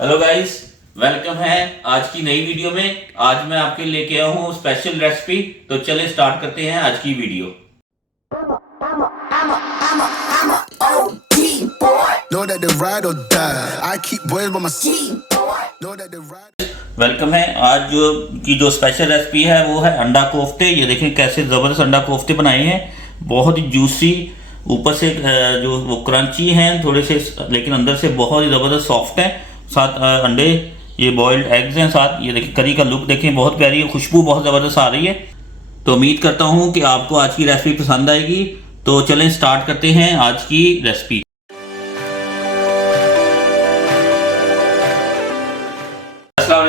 Hello guys, welcome है आज की नई वीडियो में। आज मैं आपके लेके आया हूँ स्पेशल रेसिपी। तो चले स्टार्ट करते हैं आज की वीडियो। वेलकम है। आज जो स्पेशल रेसिपी है वो है अंडा कोफ्ते। ये देखें कैसे ज़बरदस्त अंडा कोफ्ते बनाए हैं, बहुत ही जूसी, ऊपर से जो वो क्रंची हैं थोड़े से, लेकिन अंदर से बहुत ही ज़बरदस्त सॉफ्ट है। साथ अंडे, ये बॉइल्ड एग्स हैं। साथ ये देखिए करी का लुक देखें, बहुत प्यारी है, खुशबू बहुत ज़बरदस्त आ रही है। तो उम्मीद करता हूँ कि आपको आज की रेसिपी पसंद आएगी। तो चलें स्टार्ट करते हैं आज की रेसिपी।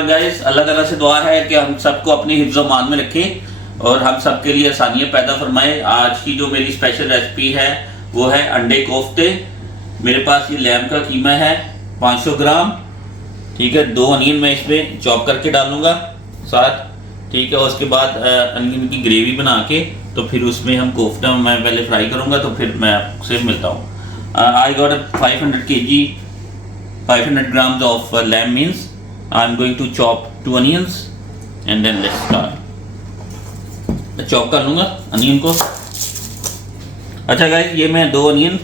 गाइस, अल्लाह ताला से दुआ है कि हम सबको अपनी हिफ्ज़-ओ-मान में रखें और हम सबके लिए आसानियाँ पैदा फरमाए। आज की जो मेरी स्पेशल रेसिपी है वो है अंडे कोफ्ते। मेरे पास ये लैम का कीमा है 500 ग्राम, ठीक है। 2 अनियन मैं इसमें चॉप करके डालूंगा साथ, ठीक है। उसके बाद अनियन की ग्रेवी बना के तो फिर उसमें हम कोफ्ता मैं पहले फ्राई करूंगा, तो फिर मैं आपसे मिलता हूँ। I got 500 grams of lamb means I'm going to chop 2 onions and then let's start। मैं चॉप कर लूँगा अनियन को। अच्छा गाइस, ये मैं 2 अनियन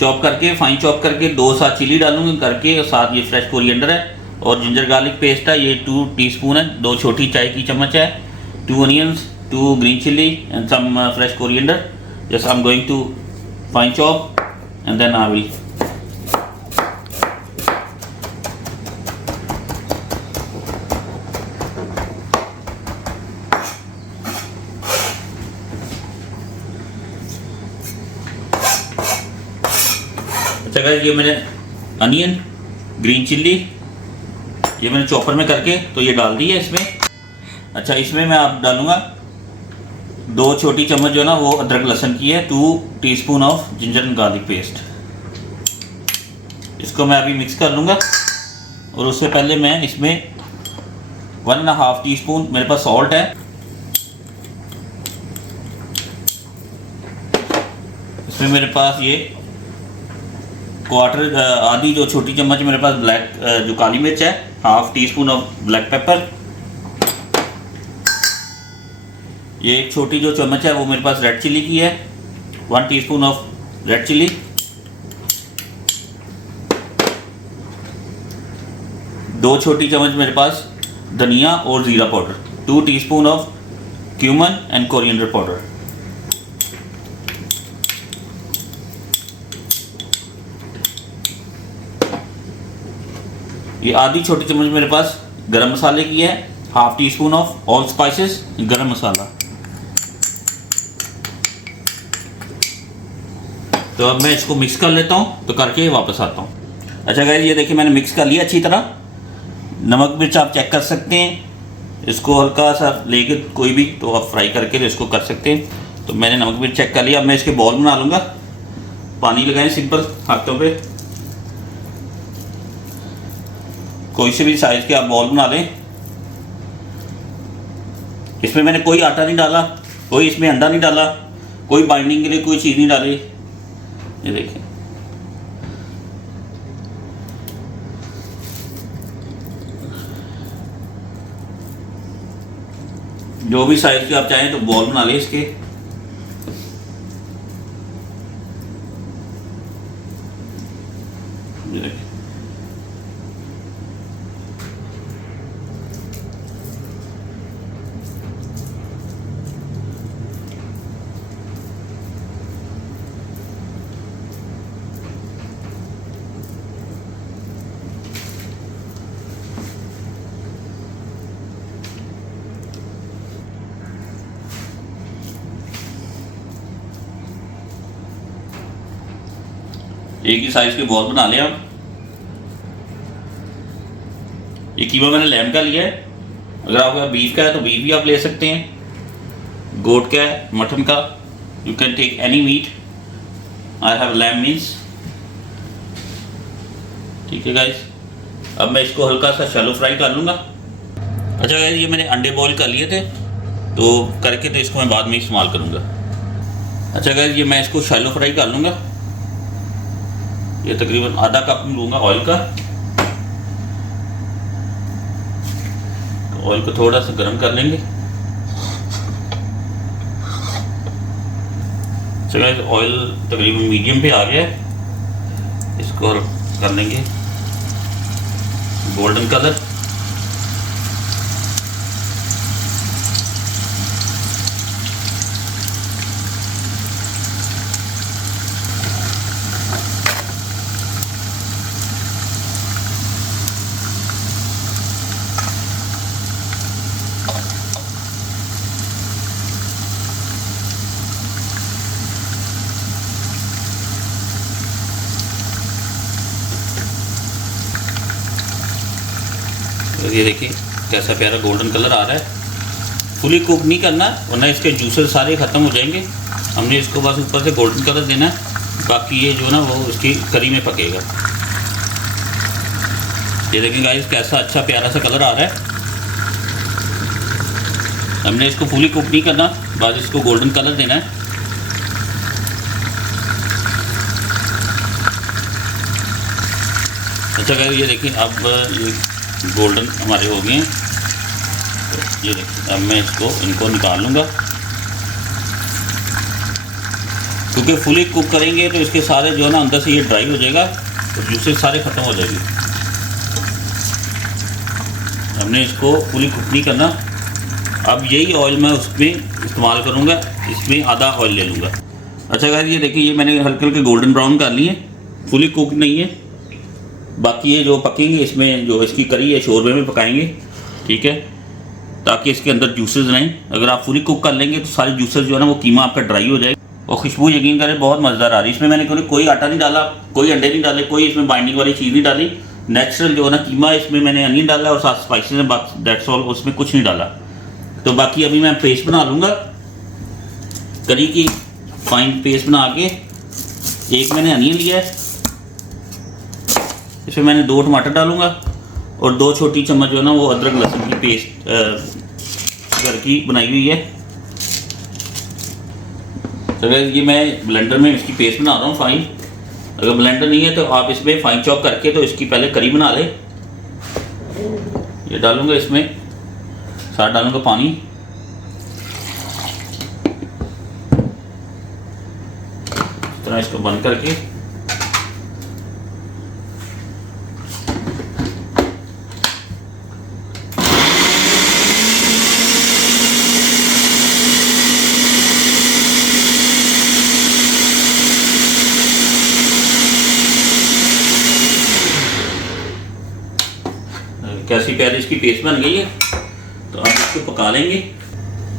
चॉप करके, फाइन चॉप करके 2 साथ चिली डालूंगा करके, साथ ये फ्रेश कोरिएंडर है और जिंजर गार्लिक पेस्ट है, ये 2 टीस्पून है, 2 छोटी चाय की चम्मच है। 2 onions, 2 green chilli and some fresh coriander. Just I am going to fine chop and then I will अच्छा गाइस, ये मैंने अनियन, ग्रीन चिल्ली ये मैंने चॉपर में करके तो ये डाल दी है इसमें। अच्छा, इसमें मैं आप डालूंगा 2 छोटी चम्मच जो ना वो अदरक लहसुन की है, 2 teaspoon of ginger and garlic paste. इसको मैं अभी मिक्स कर लूँगा और उससे पहले मैं इसमें 1.5 टीस्पून मेरे पास सॉल्ट है। इसमें मेरे पास ये क्वार्टर आधी जो छोटी चम्मच मेरे पास ब्लैक जो काली मिर्च है, 1/2 टीस्पून ऑफ ब्लैक पेपर। ये एक छोटी जो चम्मच है वो मेरे पास रेड चिली की है, 1 टीस्पून ऑफ रेड चिली। 2 छोटी चम्मच मेरे पास धनिया और ज़ीरा powder, 2 teaspoon of cumin and coriander powder. ये आधी छोटी चम्मच मेरे पास गरम मसाले की है, 1/2 टीस्पून ऑफ ऑल स्पाइसेस गरम मसाला। तो अब मैं इसको मिक्स कर लेता हूँ, तो करके वापस आता हूँ। अच्छा गाइस, ये देखिए मैंने मिक्स कर लिया अच्छी तरह। नमक मिर्च आप चेक कर सकते हैं, इसको हल्का सा लेके कोई भी तो आप फ्राई करके तो इसको कर सकते हैं। तो मैंने नमक मिर्च चेक कर लिया। अब मैं इसके बॉल बना लूँगा। पानी लगाएं सिंपल हाथों पे, कोई से भी साइज के आप बॉल बना लें। इसमें मैंने कोई आटा नहीं डाला, कोई इसमें अंडा नहीं डाला, कोई बाइंडिंग के लिए कोई चीज़ नहीं डाली। ये देखें, जो भी साइज के आप चाहें तो बॉल बना लें इसके। ये देखें, एक ही साइज के बॉल बना लें आप। ये कीमा मैंने लैम का लिया है, अगर आपका बीफ का है तो बीफ भी आप ले सकते हैं, गोट का है, मटन का, you can take any meat. I have lamb means, ठीक है गाइस। अब मैं इसको हल्का सा शैलो फ्राई कर लूँगा। अच्छा गाइस, ये मैंने अंडे बॉईल कर लिए थे तो करके तो इसको मैं बाद में इस्तेमाल करूँगा। अच्छा गाइस, ये मैं इसको शैलो फ्राई कर लूँगा। ये तकरीबन आधा कप लूँगा ऑयल का। ऑयल को थोड़ा सा गर्म कर लेंगे। चलो ऑयल तकरीबन मीडियम पे आ गया है, इसको कर लेंगे गोल्डन कलर। ये देखिए कैसा प्यारा गोल्डन कलर आ रहा है। फुली कुक नहीं करना वरना इसके जूसेस सारे ख़त्म हो जाएंगे। हमने इसको बस ऊपर से गोल्डन कलर देना है, बाकी ये जो ना वो उसकी करी में पकेगा। ये देखिए गाइस कैसा अच्छा प्यारा सा कलर आ रहा है। हमने इसको फुली कुक नहीं करना, बस इसको गोल्डन कलर देना है। अच्छा गाइस ये देखिए अब ये गोल्डन हमारे हो गए हैं। तो ये देखिए अब मैं इनको निकाल लूँगा, क्योंकि फुली कुक करेंगे तो इसके सारे जो है ना अंदर से ये ड्राई हो जाएगा और जूसेस सारे ख़त्म हो जाएंगे। हमने इसको फुली कुक नहीं करना। अब यही ऑयल मैं उसमें इस्तेमाल करूँगा, इसमें आधा ऑयल ले लूँगा। अच्छा गाइस ये देखिए ये मैंने हल्के हल्के गोल्डन ब्राउन कर लिए, फुली कुक नहीं है। बाकी ये जो पकेंगे इसमें जो इसकी करी है शोरबे में पकाएंगे, ठीक है, ताकि इसके अंदर जूसेस रहें। अगर आप फुली कुक कर लेंगे तो सारे जूसेस जो है ना वो कीमा आपका ड्राई हो जाएगा। और खुशबू यकीन करें बहुत मज़ेदार आ रही है। इसमें मैंने कोई आटा नहीं डाला, कोई अंडे नहीं डाले, कोई इसमें बाइंडिंग वाली चीज़ नहीं डाली। नेचुरल जो है ना कीमा, इसमें मैंने अनियन डाला और साथ स्पाइसेस में, दैट्स ऑल, उसमें कुछ नहीं डाला। तो बाकी अभी मैं पेस्ट बना लूँगा करी की, फाइन पेस्ट बना के। एक मैंने अनियन लिया है, इसमें मैंने 2 टमाटर डालूंगा और 2 छोटी चम्मच जो है ना वो अदरक लहसुन की पेस्ट घर की बनाई हुई है। तो ये मैं ब्लेंडर में इसकी पेस्ट बना रहा हूँ फाइन। अगर ब्लेंडर नहीं है तो आप इसमें फाइन चॉप करके तो इसकी पहले करी बना ले। ये डालूंगा, इसमें साथ डालूंगा पानी। इस तरह इसको बंद करके कैसी प्यारी इसकी पेस्ट बन गई है। तो आप इसको पका लेंगे।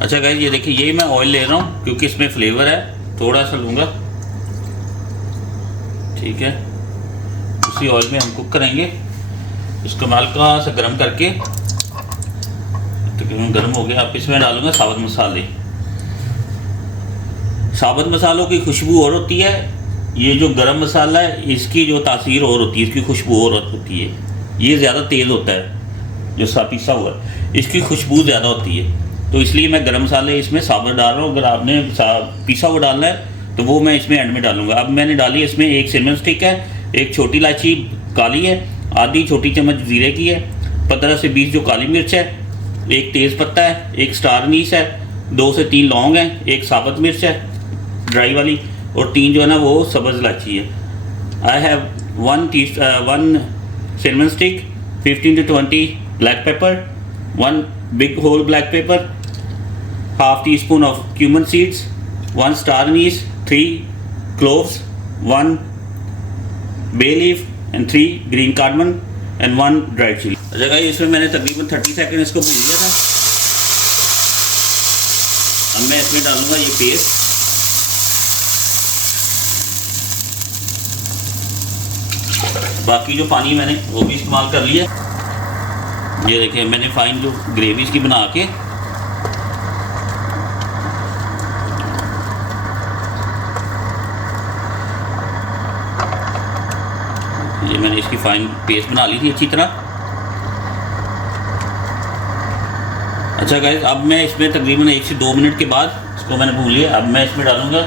अच्छा गाइस ये देखिए ये मैं ऑयल ले रहा हूँ क्योंकि इसमें फ्लेवर है, थोड़ा सा लूँगा, ठीक है। उसी ऑयल में हम कुक करेंगे। इसको हल्का सा गर्म करके, तकरीबन गर्म हो गया, अब इसमें डालूंगा साबुत मसाले। साबुत मसालों की खुशबू और होती है, ये जो गरम मसाला है इसकी जो तासीर और होती है, इसकी खुशबू और होती है। ये ज़्यादा तेज़ होता है जो पिसा हुआ है, इसकी खुशबू ज़्यादा होती है। तो इसलिए मैं गरम मसाले इसमें साबुत डाल रहा हूँ। अगर आपने पिसा हुआ डालना है तो वो मैं इसमें एंड में डालूंगा। अब मैंने डाली इसमें 1 सिनेमन स्टिक है, 1 छोटी इलायची काली है, आधी छोटी चम्मच जीरे की है, 15 से 20 जो काली मिर्च है, 1 तेज़ पत्ता है, 1 स्टार अनीस है, 2 से 3 लौंग है, 1 साबुत मिर्च है ड्राई वाली, और 3 जो है ना वो सब्ज़ इलायची है। I have 1 cinnamon stick, 15 to 20 black pepper, 1 big whole black pepper, half teaspoon of cumin seeds, 1 star anise, 3 cloves, 1 bay leaf and 3 green cardamom and 1 dried chili। अच्छा गाइस इसमें मैंने तकरीबन 30 सेकंड इसको भून लिया था। अब मैं इसमें डालूंगा ये पेस्ट। बाकी जो पानी मैंने वो भी इस्तेमाल कर लिया। ये देखिए मैंने फाइन जो ग्रेवी इसकी बना के ये मैंने इसकी फाइन पेस्ट बना ली थी अच्छी तरह। अच्छा गाइस अब मैं इसमें तकरीबन 1 से 2 मिनट के बाद इसको मैंने भून लिया। अब मैं इसमें डालूंगा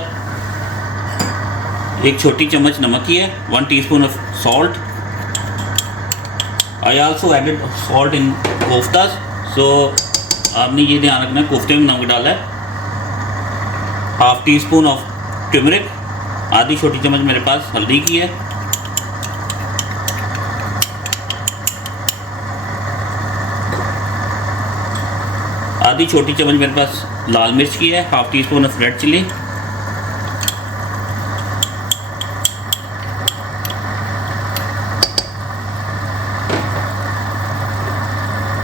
1 छोटी चम्मच नमक की है, 1 teaspoon of salt. I also added salt in koftas, सो आपने ये ध्यान रखना है, कोफ्ते में नमक डाला है, half teaspoon of turmeric, आधी छोटी चम्मच मेरे पास हल्दी की है, आधी छोटी चम्मच मेरे पास लाल मिर्च की है, half teaspoon of red chilli,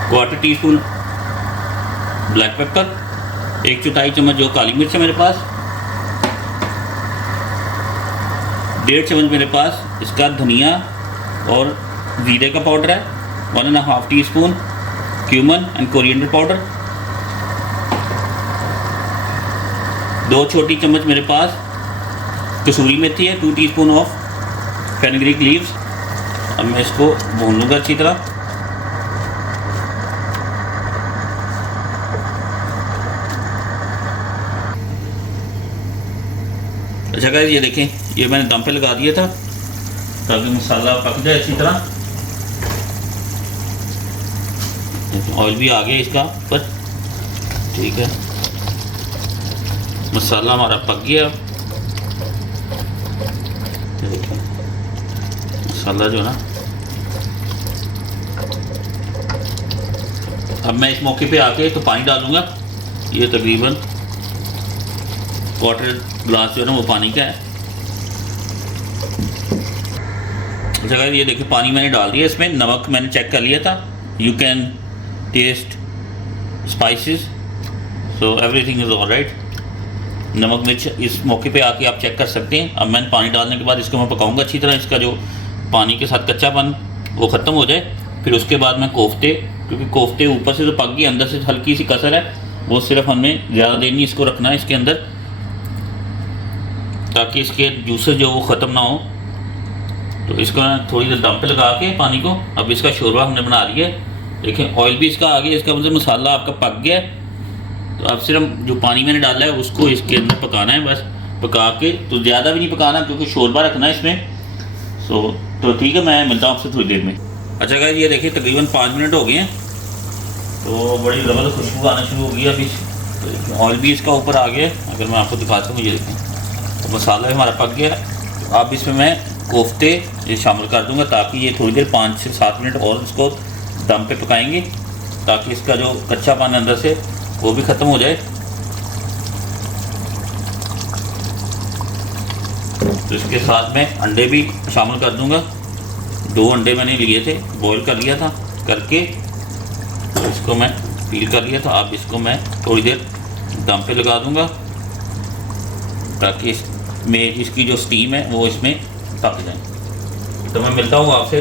quarter teaspoon black pepper, 1/4 चम्मच जो काली मिर्च है मेरे पास, 1.5 चम्मच मेरे पास इसका धनिया और जीरे का पाउडर है, 1.5 tea spoon cumin and coriander powder, 2 छोटी चम्मच मेरे पास कसूरी मेथी है, 2 टीस्पून ऑफ फेनुग्रीक लीव्स। अब मैं इसको भून लूँगा अच्छी तरह। अच्छा गाइस, ये देखें, ये मैंने दम पे लगा दिया था ताकि मसाला पक जाए अच्छी तरह। ऑयल भी आ गया इसका ऊपर, ठीक है, मसाला हमारा पक गया। देखिए मसाला जो है ना, अब मैं इस मौके पे आके तो पानी डालूंगा, ये तकरीबन क्वार्टर ग्लास जो है ना वो पानी का है। अच्छा गाइस, ये देखिए पानी मैंने डाल दिया, इसमें नमक मैंने चेक कर लिया था, you can taste spices, so everything is alright. नमक मिर्च इस मौके पे आके आप चेक कर सकते हैं। अब मैंने पानी डालने के बाद इसको मैं पकाऊंगा अच्छी तरह, इसका जो पानी के साथ कच्चापन वो ख़त्म हो जाए। फिर उसके बाद मैं कोफ्ते, क्योंकि कोफ्ते ऊपर से तो पक गई, अंदर से हल्की सी कसर है, वो सिर्फ हमें ज़्यादा देर नहीं इसको रखना है इसके अंदर, ताकि इसके जूसेस जो वो ख़त्म ना हो। तो इसको थोड़ी देर दम पे लगा के पानी को, अब इसका शोरबा हमने बना लिया है। देखें ऑयल भी इसका आ गया, इसका मतलब मसाला आपका पक गया है। तो अब सिर्फ जो पानी मैंने डाला है उसको इसके अंदर पकाना है, बस पका के, तो ज़्यादा भी नहीं पकाना क्योंकि शोरबा रखना है इसमें। तो ठीक है, मैं मिलता हूँ आपसे थोड़ी देर में। अच्छा गाइस, ये देखिए तकरीबन 5 मिनट हो गए हैं, तो बड़ी ज़बरदस्त खुशबू आना शुरू हो गई। अभी तो ऑयल भी इसका ऊपर आ गया है, अगर मैं आपको दिखाता हूँ, ये देखें तो मसाला भी हमारा पक गया है। अब इसमें मैं कोफ्ते ये शामिल कर दूंगा, ताकि ये थोड़ी देर 5 से 7 मिनट और इसको दम पे पकाएंगे, ताकि इसका जो कच्चा पानी अंदर से वो भी ख़त्म हो जाए। तो इसके साथ में अंडे भी शामिल कर दूंगा। 2 अंडे मैंने लिए थे, बॉईल कर लिया था करके, तो इसको मैं पील कर लिया था। अब इसको मैं थोड़ी देर दम पे लगा दूंगा, ताकि इसमें इसकी जो स्टीम है वो इसमें पक जाए। तो मैं मिलता हूँ आपसे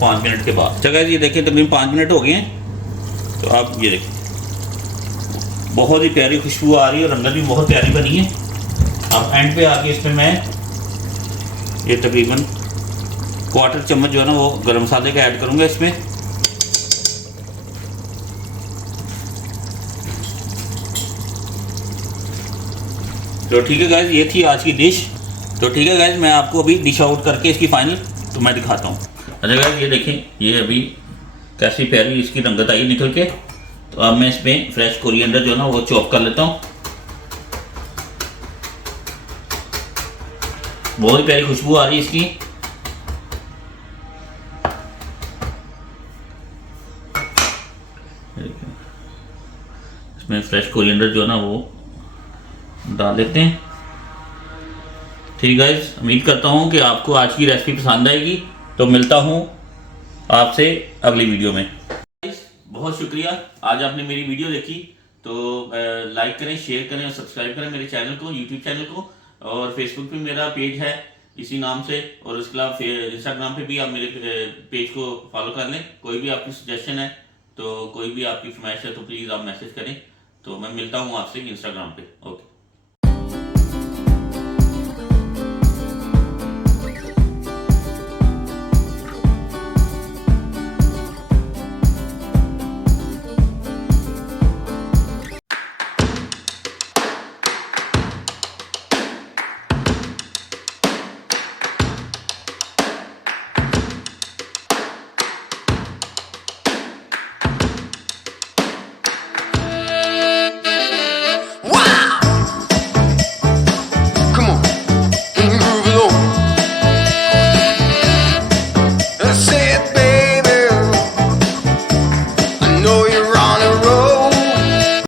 5 मिनट के बाद। अच्छा गाइस, ये देखिए तकरीबन 5 मिनट हो गए हैं। तो आप ये देखिए बहुत ही प्यारी खुशबू आ रही है, रंगत भी बहुत प्यारी बनी है। अब एंड पे आके इसमें मैं ये तकरीबन क्वार्टर चम्मच जो है ना वो गरम मसाले का ऐड करूँगा इसमें। तो ठीक है गाइज, ये थी आज की डिश। तो ठीक है गाइज, मैं आपको अभी डिश आउट करके इसकी फाइनल तो मैं दिखाता हूँ। अच्छा गाइज, ये देखें, ये अभी कैसी प्यारी इसकी रंगत आई निकल के। तो अब मैं इसमें फ्रेश कोरिएंडर जो है ना वो चॉप कर लेता हूँ। बहुत ही प्यारी खुशबू आ रही है इसकी। इसमें फ्रेश कोरिएंडर जो है ना वो डाल लेते हैं। ठीक गाइस, उम्मीद करता हूँ कि आपको आज की रेसिपी पसंद आएगी। तो मिलता हूँ आपसे अगली वीडियो में। बहुत शुक्रिया, आज आपने मेरी वीडियो देखी। तो लाइक करें, शेयर करें और सब्सक्राइब करें मेरे चैनल को, यूट्यूब चैनल को। और फेसबुक पे मेरा पेज है इसी नाम से, और उसके अलावा इंस्टाग्राम पे भी आप मेरे पेज को फॉलो कर लें। कोई भी आपकी सजेशन है, तो कोई भी आपकी फरमाइश है, तो प्लीज़ आप मैसेज करें। तो मैं मिलता हूँ आपसे इंस्टाग्राम पे। ओके।